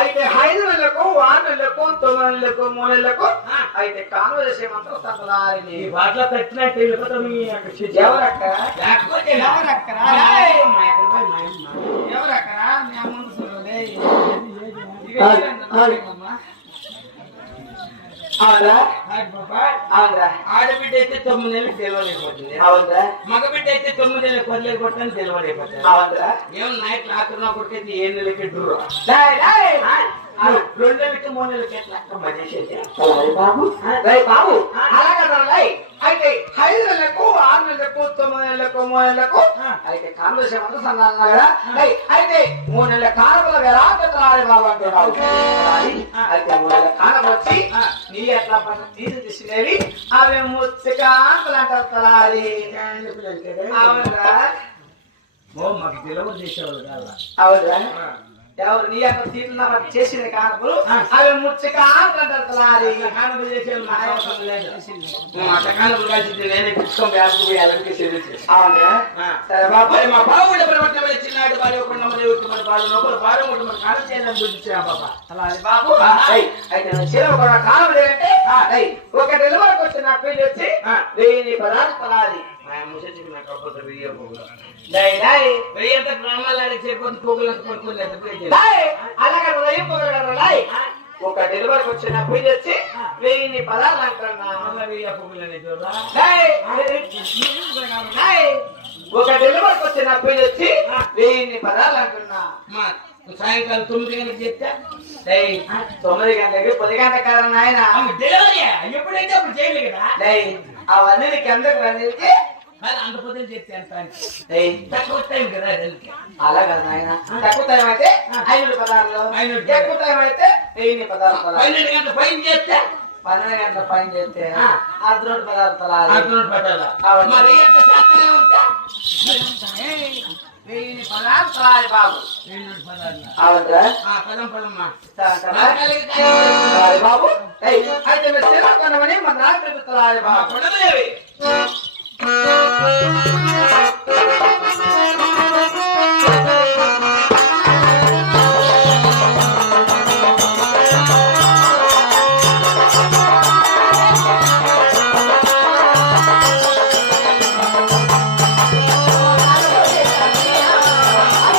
అయితే 5 నెలలకు 6 నెలలకు 9 నెలలకు 3 నెలలకు అయితే కానువ చేసే మంత్రం తప్పదారి వాటిలో తట్టినట్టు ఎవరక్కరా లేకపోతే ఎవరక్కరా ఎవరక్కరా మీ అమ్మ చూడలే ఆడబిడ్డ అయితే 9 నెలలకు తెలియలేకపోతుంది మగబిడ్డ అయితే 9 నెలలకు వదిలేకపోతాను తెలియలేకపోతుంది ఏమో నాయకులు ఆకున్నా కొడుకైతే 7 నెలలకి డ్రూ 2 నెలలకి 3 నెలలకి ఎట్లా బాబు అలాగే అయితే 5 నెలలకు 6 నెలలకు 9 నెలలకు 3 నెలలకు అయితే కాన్వర్సేషన్ అంతా సన్నాను కదా అయితే 3 నెలల కానుకల ఎలా పెట్టాలి బాబు అంటున్నావు అయితే 3 నెలల కానుక వచ్చి నీ ఎట్లా పట్ల తీసుకునేవి అవి ముచ్చగా అంటారు తలాలి అవునరా మాకు తెలియదు చేసేవాళ్ళు కాదా అవునరా ఎవరు నీ యొక్క తీర్ల చేసిన కానుకలు అవి ముచ్చగా అంటారు తలాలి కానుకలు చేసేవాళ్ళు మాకు అవసరం లేదు కానుకలు కలిసి నేనే పుస్తకం అవునరా సరే బాబు మా బాబు చిన్నాడు భార్య ఒక మన బాలు నొప్పులు భారం ఒకటి మన కాలం చేయాలని చూపించా బాబా అలా బాబు అయితే చీర ఒక కాలం లేదంటే ఒక డెలివరీకి వచ్చిన పేరు వచ్చి 1000 పదార్థాలు ఒక డెలివరీకి వచ్చిన పేరు వచ్చి 1000 పదాలు అంటున్నా ఒక డెలివరీకి వచ్చిన పేరు వచ్చి 1000 పదాలు అంటున్నా సాయంకాలం 9 గంటలకు చెప్తా 9 గంటలకి 10 గంటల కారణం ఆయన డెలివరీ ఎప్పుడైతే అప్పుడు చేయలేదు కదా అవన్నీ నీకు ఎందుకు రండి అంత పొద్దులు చెప్తే ఎంత తక్కువ టైం కదా అలా కదా ఆయన తక్కువ టైం అయితే 500 పదాలు ఎక్కువ టైం అయితే 1000 పదాలు 12 గంటల పైన చేస్తే 12 గంటల పైన చేస్తే అర్ధ పదార్థాలు మరి ఎంత శాస్త్రం ఉంటా 1000 పదార్థాలు బాబు అవునరా పదం పదమ్మా బాబు అయితే మీరు తిరగకొనమని మన రాజు బాబు